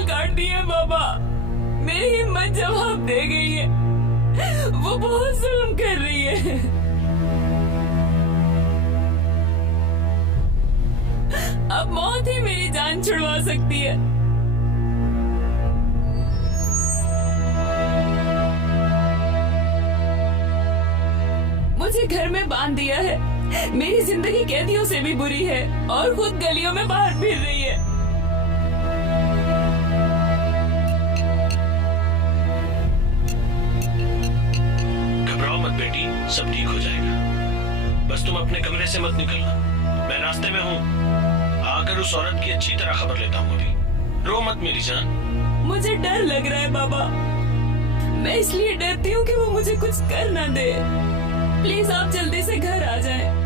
बाल काट दिए हैं बाबा। मेरी हिम्मत जवाब दे गई है, वो बहुत जुल्म कर रही है। अब मौत ही मेरी जान छुड़वा सकती है। मुझे घर में बांध दिया है, मेरी जिंदगी कैदियों से भी बुरी है और खुद गलियों में बाहर फिर रही है। घबराओ मत बेटी, सब ठीक हो जाएगा। बस तुम अपने कमरे से मत निकलना, मैं रास्ते में हूँ। आकर उस औरत की अच्छी तरह खबर लेता हूँ। अभी रो मत मेरी जान। मुझे डर लग रहा है बाबा, मैं इसलिए डरती हूँ कि वो मुझे कुछ कर ना दे। प्लीज आप जल्दी से घर आ जाएं।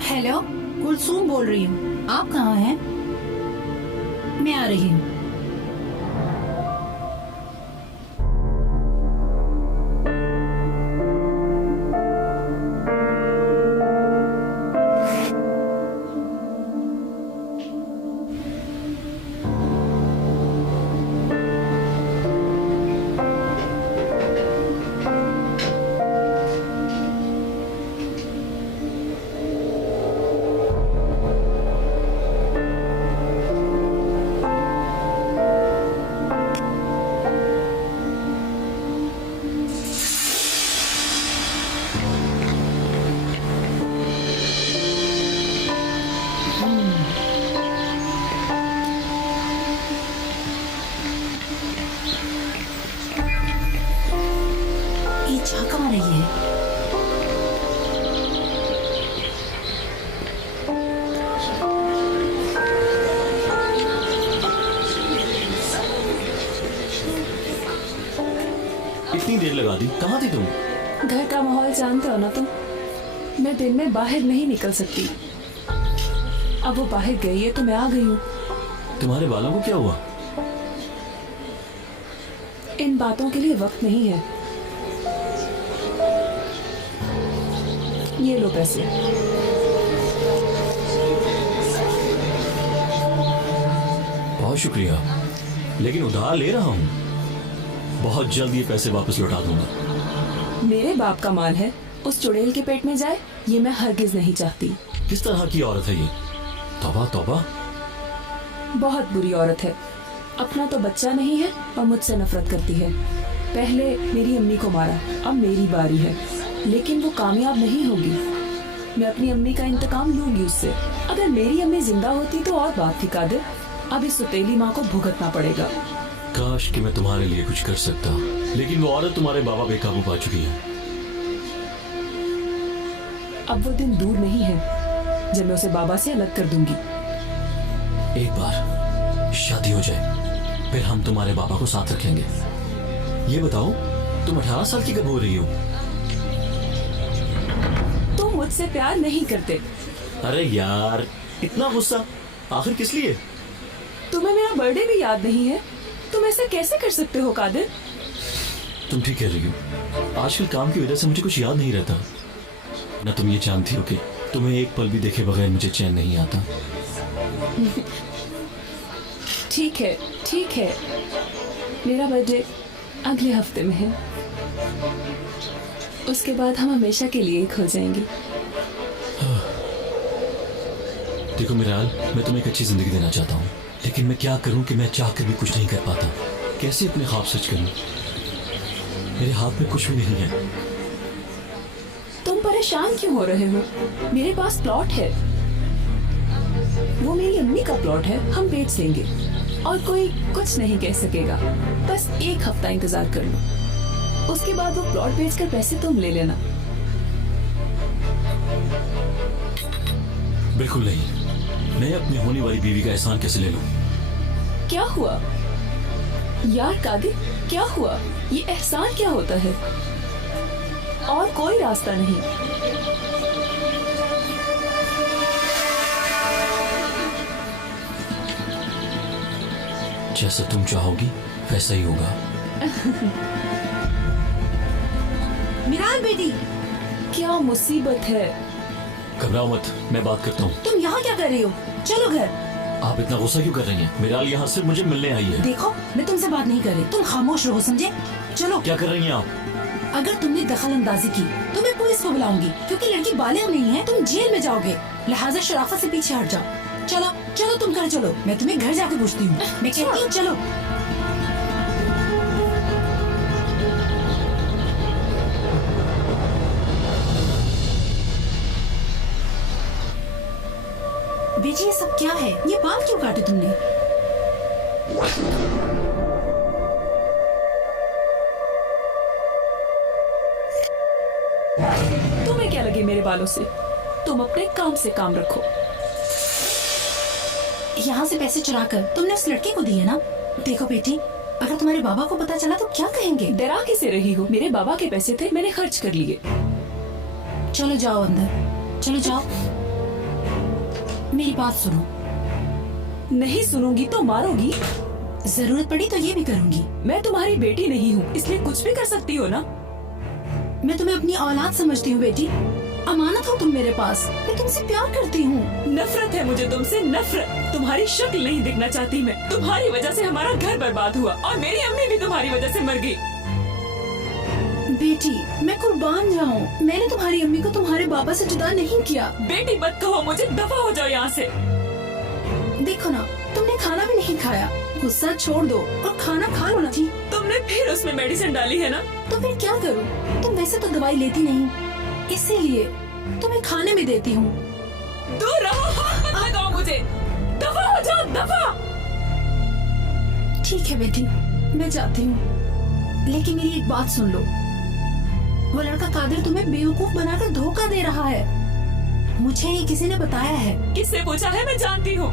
हेलो, कुलसूम बोल रही हूँ। आप कहाँ हैं? मैं आ रही हूँ। ये चाह कहाँ रही है? इतनी देर लगा दी, कहाँ थी तुम? घर का माहौल जानते हो ना तुम, मैं दिन में बाहर नहीं निकल सकती। अब वो बाहर गई है तो मैं आ गई हूँ। तुम्हारे बालों को क्या हुआ? इन बातों के लिए वक्त नहीं है। ये लो पैसे। बहुत शुक्रिया, लेकिन उधार ले रहा हूँ। बहुत जल्द ये पैसे वापस लौटा दूंगा। मेरे बाप का माल है, उस चुड़ैल के पेट में जाए, ये मैं हरगिज नहीं चाहती। किस तरह की औरत है ये? तौबा तौबा। बहुत बुरी औरत है। अपना तो बच्चा नहीं है और मुझसे नफरत करती है। पहले मेरी अम्मी को मारा, अब मेरी बारी है, लेकिन वो कामयाब नहीं होगी। मैं अपनी अम्मी का इंतकाम लूंगी उससे। अगर मेरी अम्मी जिंदा होती तो और बात थी कादिर, अब इस सुतेली माँ को भुगतना पड़ेगा। काश कि मैं तुम्हारे लिए कुछ कर सकता, लेकिन वो औरत तुम्हारे बाबा बेकाबू पा चुकी है। अब वो दिन दूर नहीं है जब मैं उसे बाबा से अलग कर दूंगी। एक बार शादी हो जाए, फिर हम तुम्हारे बाबा को साथ रखेंगे। ये बताओ, तुम 18 साल की कब हो रही हो? तुम मुझसे प्यार नहीं करते। अरे यार, इतना गुस्सा आखिर किस लिए? तुम्हें मेरा बर्थडे भी याद नहीं है? तुम ऐसा कैसे कर सकते हो कादिर? तुम ठीक कह रही हो। आजकल काम की वजह से मुझे कुछ याद नहीं रहता। न तुम ये जानती हो कि तुम्हें एक पल भी देखे बगैर मुझे चैन नहीं आता। ठीक है, ठीक है। मेरा बर्थडे अगले हफ्ते में है। उसके बाद हम हमेशा के लिए एक हो जाएंगे। देखो मिराल, मैं तुम्हें एक अच्छी जिंदगी देना चाहता हूँ, लेकिन मैं क्या करूँ कि मैं चाह कर भी कुछ नहीं कर पाता। कैसे अपने ख्वाब सच करूँ? मेरे हाथ में कुछ भी नहीं है। तुम परेशान क्यों हो रहे हो? मेरे पास प्लॉट है, वो मेरी अम्मी का प्लॉट है, हम बेच देंगे और कोई कुछ नहीं कह सकेगा। बस एक हफ्ता इंतजार कर लो, उसके बाद वो प्लॉट बेचकर पैसे तुम ले लेना। बिल्कुल नहीं। मैं अपनी होने वाली बीवी का एहसान कैसे ले लूं? क्या हुआ यार कादिर, क्या हुआ? ये एहसान क्या होता है? और कोई रास्ता नहीं। जैसा तुम चाहोगी वैसा ही होगा। मिराल बेटी, क्या मुसीबत है? घबराओ मत, मैं बात करता हूँ। तुम यहाँ क्या कर रही हो? चलो घर। आप इतना गुस्सा क्यों कर रही हैं? मिराल यहाँ सिर्फ मुझे मिलने आई है। देखो, मैं तुमसे बात नहीं कर रही, तुम खामोश रहो, समझे? चलो। क्या कर रही हैं आप? अगर तुमने दखल अंदाजी की तो मैं पुलिस को बुलाऊंगी, क्योंकि लड़की बालिग नहीं है, तुम जेल में जाओगे। लिहाजा शराफत से पीछे हट जाओ। चलो चलो, तुम घर चलो, मैं तुम्हें घर जाके पूछती हूँ। मैं कहती हूँ चलो। बेटी, ये सब क्या है? ये बाल क्यों काटे तुमने? तुम्हें क्या लगे मेरे बालों से? तुम अपने काम से काम रखो। यहाँ से पैसे चुराकर तुमने उस लड़के को दिए ना? देखो बेटी, अगर तुम्हारे बाबा को पता चला तो क्या कहेंगे? डरा कैसे रही हो? मेरे बाबा के पैसे थे, मैंने खर्च कर लिए। चलो जाओ अंदर, चलो जाओ। मेरी बात सुनो। नहीं सुनूंगी तो मारोगी? जरूरत पड़ी तो ये भी करूंगी। मैं तुम्हारी बेटी नहीं हूँ, इसलिए कुछ भी कर सकती हो ना। मैं तुम्हें अपनी औलाद समझती हूँ बेटी, अमानत हो तुम मेरे पास। मैं तुमसे प्यार करती हूँ। नफरत है मुझे तुमसे, नफरत। तुम्हारी शक्ल नहीं दिखना चाहती मैं। तुम्हारी वजह से हमारा घर बर्बाद हुआ और मेरी अम्मी भी तुम्हारी वजह से मर गई। बेटी, मैं कुर्बान जाऊँ, मैंने तुम्हारी अम्मी को तुम्हारे बाबा से जुदा नहीं किया। बेटी मत कहो मुझे, दफा हो जाओ यहाँ से। देखो ना, तुमने खाना भी नहीं खाया। गुस्सा छोड़ दो और खाना खा लो ना। जी, तुमने फिर उसमें मेडिसिन डाली है ना? तो फिर क्या करूँ? तुम वैसे तो दवाई लेती नहीं, इसीलिए तुम्हें खाने में देती हूँ। दूर रहो, हाथ मत लगाओ मुझे। दफा हो जाओ, दफा। ठीक है बेटी, मैं जाती हूँ, लेकिन मेरी एक बात सुन लो। वो लड़का कादिर तुम्हें बेवकूफ बनाकर धोखा दे रहा है। मुझे ये किसी ने बताया है। किससे पूछा है? मैं जानती हूँ।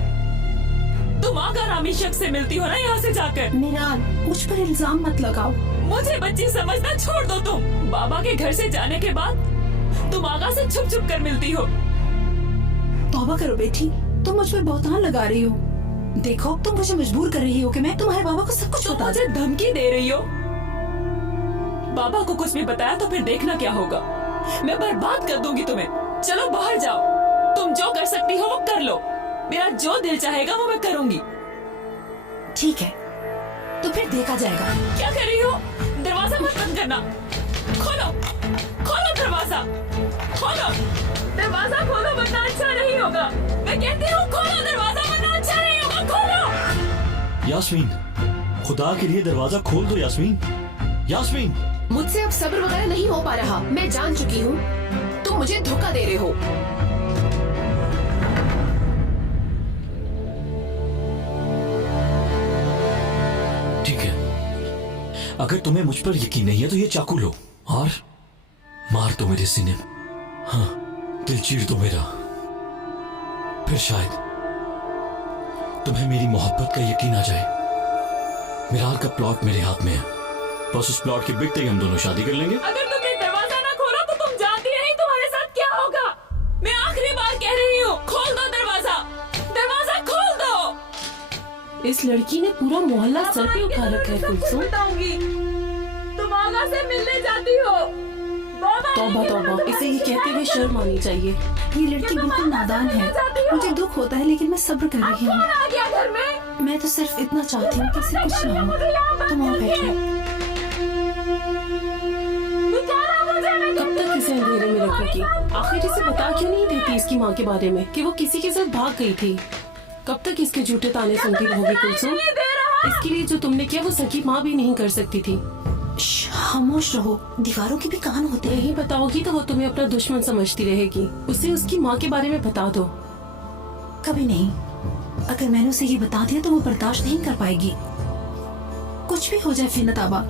तुम आकर आमी शख्स से मिलती हो ना यहाँ से जाकर। मिराल, मुझ पर इल्जाम मत लगाओ। मुझे बच्ची समझना छोड़ दो तुम। बाबा के घर से जाने के बाद तुम आगा से छुप छुप कर मिलती हो। तौबा करो बेटी, तुम मुझ पर बहुतान लगा रही हो। देखो, तुम मुझे मजबूर कर रही हो कि मैं तुम्हारे बाबा को सब कुछ तुम बता मुझे धमकी दे रही हो। बाबा को कुछ भी बताया तो फिर देखना क्या होगा। मैं बर्बाद कर दूंगी तुम्हें। चलो बाहर जाओ, तुम जो कर सकती हो वो कर लो। मेरा जो दिल चाहेगा वो मैं करूंगी। ठीक है, तो फिर देखा जाएगा। क्या कर रही हो? दरवाजा मत बंद करना। खोलो, खोलो दरवाजा, खोलो दरवाजा, खोलो वरना अच्छा नहीं होगा। मैं कहती हूँ खोलो दरवाजा वरना अच्छा नहीं होगा। खोलो। यास्मीन, खुदा के लिए दरवाजा खोल दो। यास्मीन, यास्मीन। मुझसे अब सब्र वगैरह नहीं हो पा रहा। मैं जान चुकी हूँ तुम मुझे धोखा दे रहे हो। ठीक है, अगर तुम्हें मुझ पर यकीन नहीं है तो ये चाकू लो और मार दो मेरे सीने में। हाँ, दिल चीर दो मेरा। फिर शायद तुम्हें मेरी मोहब्बत का यकीन आ जाए। मिराल का प्लॉट मेरे हाथ में है, बस उस प्लॉट के बिकते ही हम दोनों शादी कर लेंगे। अगर तुमने दरवाजा ना खोला तो तुम जानती नहीं तुम्हारे साथ क्या होगा। मैं आखिरी बार कह रही हूँ, खोल दो दरवाजा, दरवाजा खोल दो। इस लड़की ने पूरा मोहल्ला सर पे उठा रखा है। कुलसुम, बताऊंगी। तुम आगा से मिलने जाती हो। बाबा तौबा तौबा, इसे ये कहते हुए शर्म आनी चाहिए। ये लड़की बिल्कुल नादान है। जाती मुझे दुख होता है लेकिन मैं सब्र कर रही हूँ। आ गया घर में। मैं तो सिर्फ इतना चाहती हूँ कि इसे कुछ ना हो। तुम वहाँ बैठो। कब तक इसे अंधेरे में रखोगी? आखिर इसे बता क्यों नहीं देती इसकी माँ के बारे में कि वो किसी के साथ भाग गई थी? कब तक इसके झूठे ताने सुनती रहोगी कुलसुम? इसके लिए जो तुमने किया वो सगी माँ भी नहीं कर सकती थी। खामोश रहो, दीवारों के भी कान होते हैं। नहीं बताओगी तो वो तुम्हें अपना दुश्मन समझती रहेगी। उसे उसकी माँ के बारे में बता दो। कभी नहीं। अगर मैंने उसे ये बता दिया तो वो बर्दाश्त नहीं कर पाएगी। कुछ भी हो जाए फिन्नत आबा,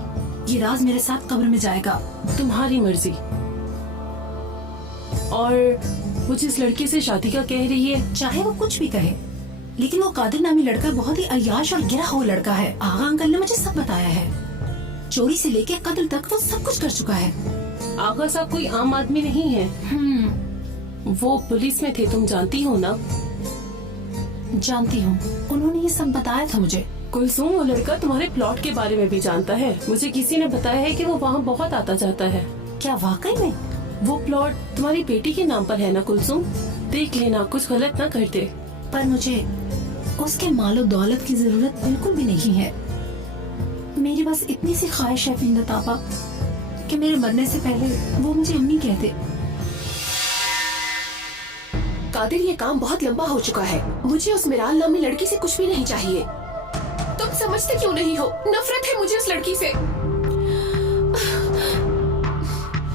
ये राज मेरे साथ कब्र में जाएगा। तुम्हारी मर्जी। और वो जिस लड़के से शादी का कह रही है, चाहे वो कुछ भी कहे, लेकिन वो कादिर नामी लड़का बहुत ही अय्याश और गिरा हुआ लड़का है। आगा अंकल ने मुझे सब बताया है। चोरी से लेके कत्ल तक वो सब कुछ कर चुका है। आगा साहब कोई आम आदमी नहीं है। वो पुलिस में थे, तुम जानती हो ना? जानती हूँ, उन्होंने ये सब बताया था मुझे। कुलसुम, वो लड़का तुम्हारे प्लॉट के बारे में भी जानता है। मुझे किसी ने बताया है कि वो वहाँ बहुत आता जाता है। क्या वाकई में? वो प्लॉट तुम्हारी बेटी के नाम पर है ना कुलसुम? देख लेना, कुछ गलत ना कर दे। पर मुझे उसके मालो दौलत की जरूरत बिल्कुल भी नहीं है। मेरी बस इतनी सी ख्वाहिश है फिन्नत आबा कि मेरे मरने से पहले वो मुझे अम्मी कहते। कादिर, ये काम बहुत लंबा हो चुका है। मुझे उस मिराल नामी लड़की से कुछ भी नहीं चाहिए। तुम समझते क्यों नहीं हो? नफरत है मुझे उस लड़की से।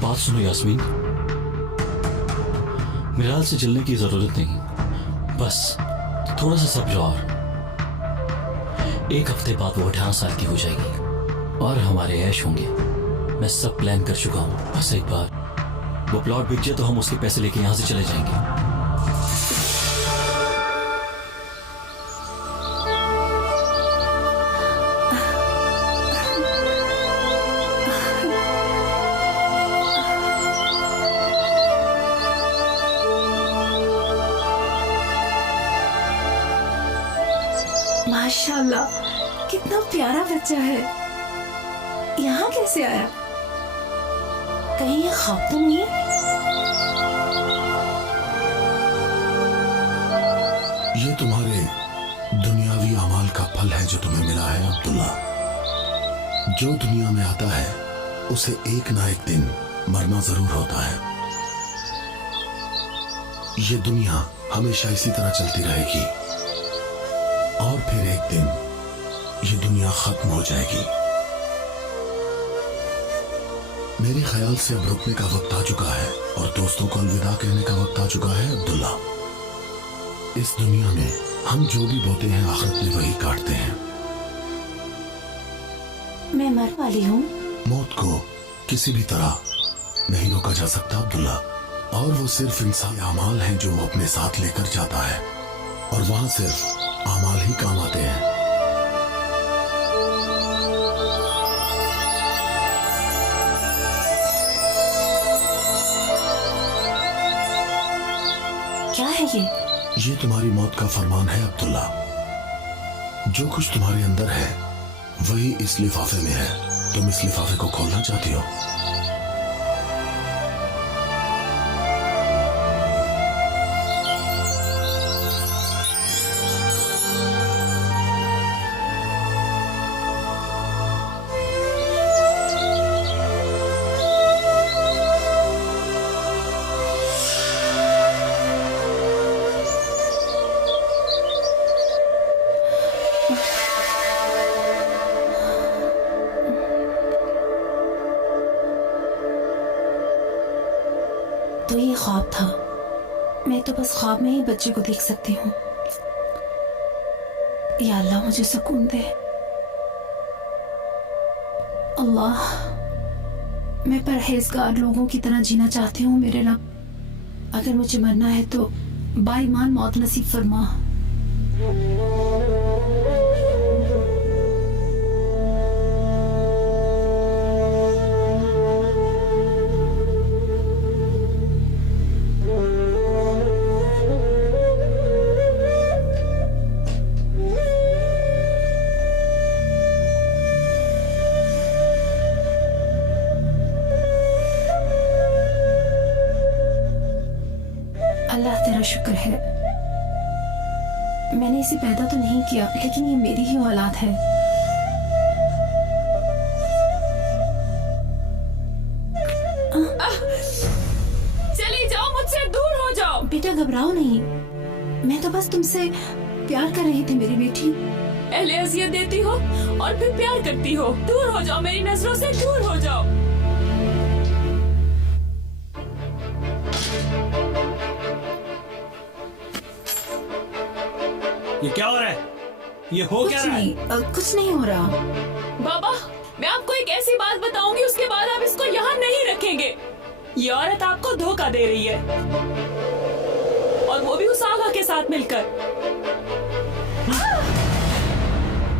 बात सुनो यास्मीन, मिराल से जलने की जरूरत नहीं, बस थोड़ा सा सब्र और 1 हफ्ते बाद वो 18 साल की हो जाएगी और हमारे ऐश होंगे। मैं सब प्लान कर चुका हूँ। बस एक बार वो प्लॉट बिक जाए तो हम उसके पैसे लेके यहाँ से चले जाएंगे। माशाल्लाह, कितना प्यारा बच्चा है। यहाँ कैसे आया? कहीं ये ख्वाब तो नहीं है? ये तुम्हारे दुनियावी अमाल का फल है जो तुम्हें मिला है अब्दुल्ला। जो दुनिया में आता है उसे एक ना एक दिन मरना जरूर होता है। ये दुनिया हमेशा इसी तरह चलती रहेगी और फिर एक दिन ये दुनिया खत्म हो जाएगी। मेरे ख्याल से अब रुकने का वक्त आ चुका है और दोस्तों को अलविदा कहने का वक्त आ चुका है अब्दुल्ला। इस दुनिया में हम जो भी बोते हैं आखिरत में वही काटते हैं। मैं मर वाली हूँ। मौत को किसी भी तरह नहीं रोका जा सकता अब्दुल्ला, और वो सिर्फ इंसान अमाल हैं जो वो अपने साथ लेकर जाता है और वहां सिर्फ अमाल ही काम आते हैं। क्या है ये? ये तुम्हारी मौत का फरमान है अब्दुल्ला। जो कुछ तुम्हारे अंदर है वही इस लिफाफे में है। तुम इस लिफाफे को खोलना चाहती हो? तो ये ख्वाब था। मैं तो बस ख्वाब में ही बच्चे को देख सकती हूँ। या अल्लाह मुझे सुकून दे। अल्लाह, मैं परहेजगार लोगों की तरह जीना चाहती हूँ मेरे रब। अगर मुझे मरना है तो बाईमान मौत नसीब फरमा। अल्लाह तेरा शुक्र है मैंने इसे पैदा तो नहीं किया, लेकिन ये मेरी ही औलाद है। चली जाओ, मुझसे दूर हो जाओ। बेटा घबराओ नहीं, मैं तो बस तुमसे प्यार कर रही थी मेरी बेटी। पहले अजियत देती हो और फिर प्यार करती हो। दूर हो जाओ, मेरी नजरों से दूर हो जाओ। ये क्या हो रहा है? ये हो कुछ क्या रहा है? नहीं, कुछ नहीं हो रहा। बाबा, मैं आपको एक ऐसी बात बताऊंगी, उसके बाद आप इसको यहाँ नहीं रखेंगे। ये औरत आपको धोखा दे रही है, और वो भी उस आगा के साथ मिलकर।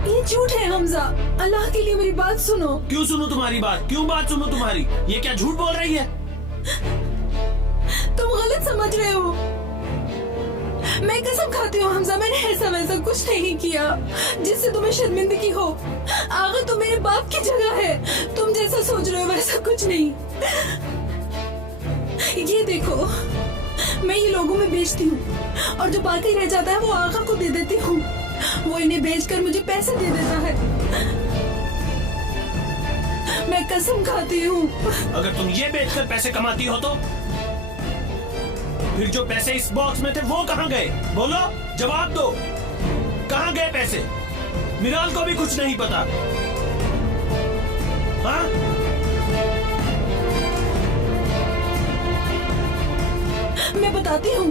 ये झूठ है हमजा, अल्लाह के लिए मेरी बात सुनो। क्यों सुनूं तुम्हारी बात? क्यों बात सुनूं तुम्हारी? ये क्या झूठ बोल रही है? तुम गलत समझ रहे हो। मैं कसम खाती हूँ हमजा, मैंने ऐसा वैसा कुछ नहीं किया जिससे तुम्हें शर्मिंदगी हो। आगा तो मेरे बाप की जगह है, तुम जैसा सोच रहे हो वैसा कुछ नहीं। ये देखो, मैं ये लोगों में बेचती हूँ और जो बाकी रह जाता है वो आगा को दे देती हूँ। वो इन्हें बेचकर मुझे पैसे दे देता है। मैं कसम खाती हूँ। अगर तुम ये बेचकर पैसे कमाती हो तो फिर जो पैसे इस बॉक्स में थे वो कहाँ गए? बोलो, जवाब दो। कहाँ गए पैसे? मिराल को भी कुछ नहीं पता। हाँ? मैं बताती हूँ।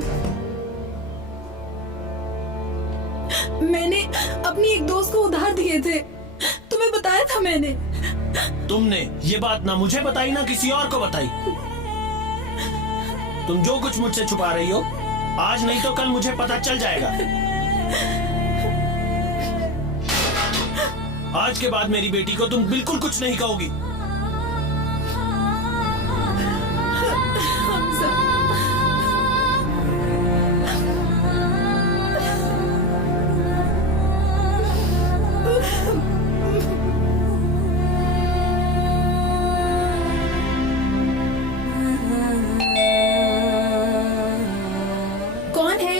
मैंने अपनी एक दोस्त को उधार दिए थे, तुम्हें बताया था मैंने। तुमने ये बात ना मुझे बताई ना किसी और को बताई। तुम जो कुछ मुझसे छुपा रही हो, आज नहीं तो कल मुझे पता चल जाएगा। आज के बाद मेरी बेटी को तुम बिल्कुल कुछ नहीं कहोगी। कौन है?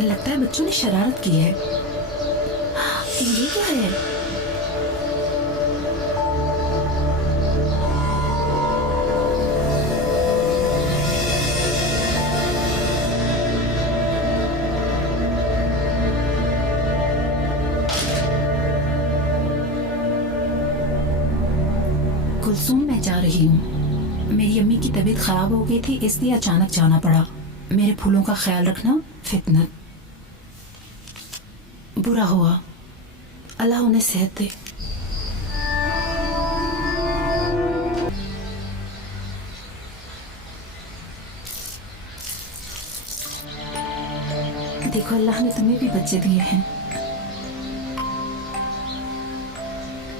लगता है बच्चों ने शरारत की है। ये क्या है? कुलसूम, मैं जा रही हूँ। मेरी अम्मी की तबीयत खराब हो गई थी, इसलिए अचानक जाना पड़ा। मेरे फूलों का ख्याल रखना। फितनत बुरा हुआ, अल्लाह उन्हें सेहत दे। देखो, अल्लाह ने तुम्हें भी बच्चे दिए हैं।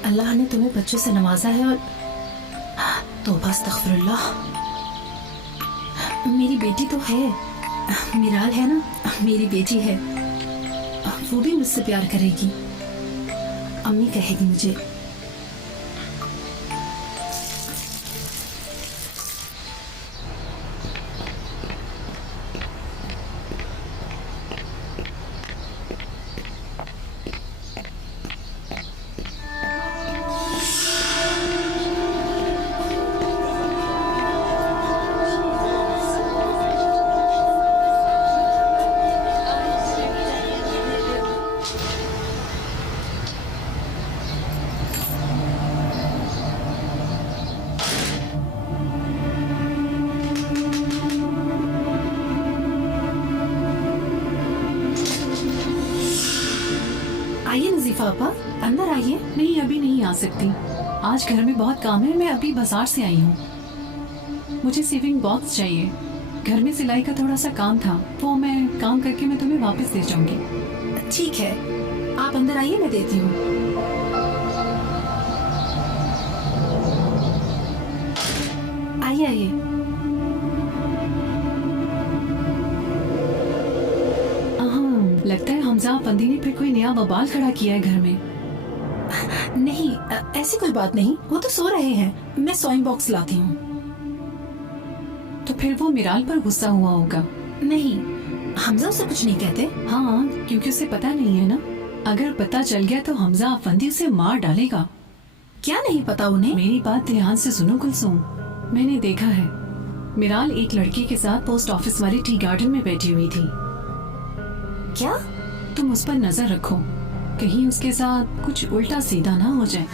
अल्लाह ने तुम्हें बच्चों से नवाजा है। और तौबा अस्तगफिरुल्लाह। मेरी बेटी तो है, मिराल है ना, मेरी बेटी है। वो भी मुझसे प्यार करेगी। अम्मी कहेगी मुझे। आइए नजीफा आपा, अंदर आइए। नहीं, अभी नहीं आ सकती। आज घर में बहुत काम है। मैं अभी बाजार से आई हूँ। मुझे सेविंग बॉक्स चाहिए। घर में सिलाई का थोड़ा सा काम था, वो मैं काम करके मैं तुम्हें वापस दे जाऊंगी। ठीक है, आप अंदर आइए, मैं देती हूँ। आइए आइए। लगता है हमजा पंदी ने फिर कोई नया बवाल खड़ा किया है घर में। नहीं, ऐसी कोई बात नहीं, वो तो सो रहे हैं, मैं सोइंग बॉक्स लाती हूँ। तो फिर वो मिराल पर गुस्सा हुआ होगा। नहीं, हमजा उसे कुछ नहीं कहते। हाँ, क्योंकि उसे पता नहीं है ना, अगर पता चल गया तो हमजा अफंदी उसे मार डालेगा। क्या नहीं पता उन्हें? मेरी बात ध्यान से सुनो कुलसुम, मैंने देखा है मिराल एक लड़की के साथ पोस्ट ऑफिस वाले टी गार्डन में बैठी हुई थी। क्या? तुम उस पर नजर रखो, कहीं उसके साथ कुछ उल्टा सीधा ना हो जाए।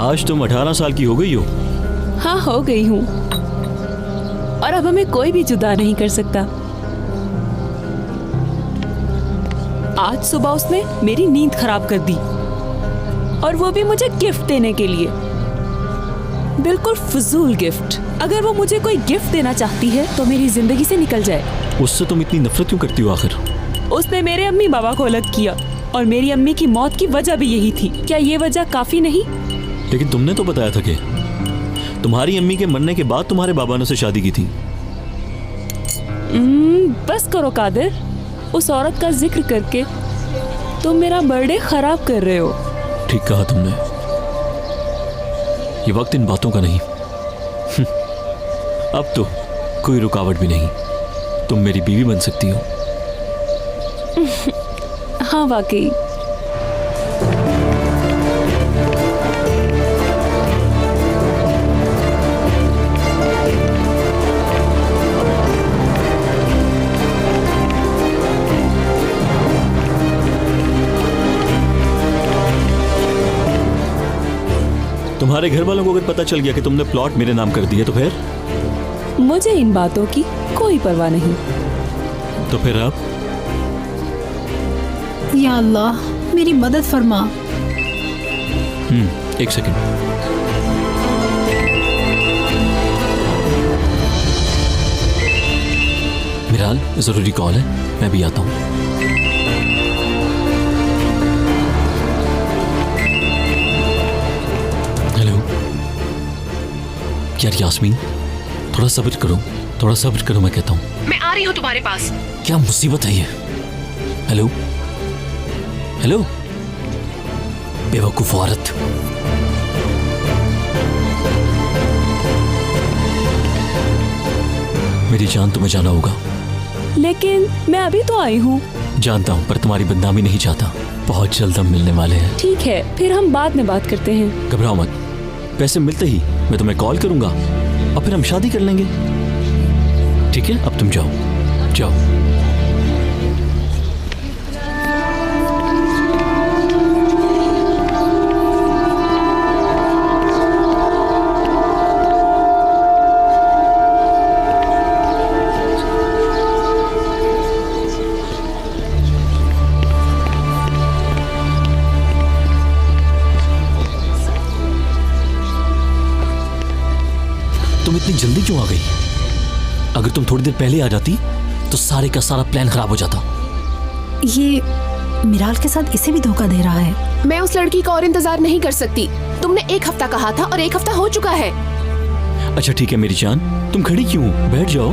आज तुम 18 साल की हो गई हो। हाँ, हो गई हूँ, और अब हमें कोई भी जुदा नहीं कर सकता। आज सुबह उसने मेरी नींद खराब कर दी, और वो भी मुझे गिफ्ट देने के लिए। बिल्कुल फजूल गिफ्ट। अगर वो मुझे कोई गिफ्ट देना चाहती है तो मेरी जिंदगी से निकल जाए। उससे तुम इतनी नफरत क्यों करती हो आखिर? उसने मेरे अम्मी बाबा को अलग किया, और मेरी अम्मी की मौत की वजह भी यही थी। क्या ये वजह काफी नहीं? लेकिन तुमने तो बताया था कि तुम्हारी अम्मी के मरने के बाद तुम्हारे बाबा ने उससे शादी की थी। बस करो कादिर, उस औरत का जिक्र करके तुम मेरा बर्थडे खराब कर रहे हो। ठीक कहा तुमने, ये वक्त इन बातों का नहीं। अब तो कोई रुकावट भी नहीं, तुम मेरी बीवी बन सकती हो। हाँ, वाकई। तुम्हारे घर वालों को अगर पता चल गया कि तुमने प्लॉट मेरे नाम कर दिया तो फिर? मुझे इन बातों की कोई परवाह नहीं। तो फिर अब? या अल्लाह, मेरी मदद फरमा। एक सेकंड। मिराल, जरूरी कॉल है, मैं भी आता हूँ। यार यास्मीन, थोड़ा सब्र करो, थोड़ा सब्र करो, मैं कहता हूँ। मैं आ रही हूँ तुम्हारे पास। क्या मुसीबत है ये? हेलो हेलो, बेवकूफ औरत। मेरी जान, तुम्हें जाना होगा। लेकिन मैं अभी तो आई हूँ। जानता हूँ, पर तुम्हारी बदनामी नहीं चाहता। बहुत जल्द हम मिलने वाले हैं। ठीक है, फिर हम बाद में बात करते हैं। घबराओ मत, पैसे मिलते ही मैं तुम्हें कॉल करूंगा और फिर हम शादी कर लेंगे। ठीक है, अब तुम जाओ जाओ। तुम इतनी जल्दी क्यों आ गई? अगर तुम थोड़ी देर पहले आ जाती तो सारे का सारा प्लान खराब हो जाता। ये मिराल के साथ इसे भी धोखा दे रहा है। मैं उस लड़की का और इंतजार नहीं कर सकती। तुमने 1 हफ्ता कहा था और 1 हफ्ता हो चुका है। अच्छा ठीक है मेरी जान, तुम खड़ी क्यों? बैठ जाओ।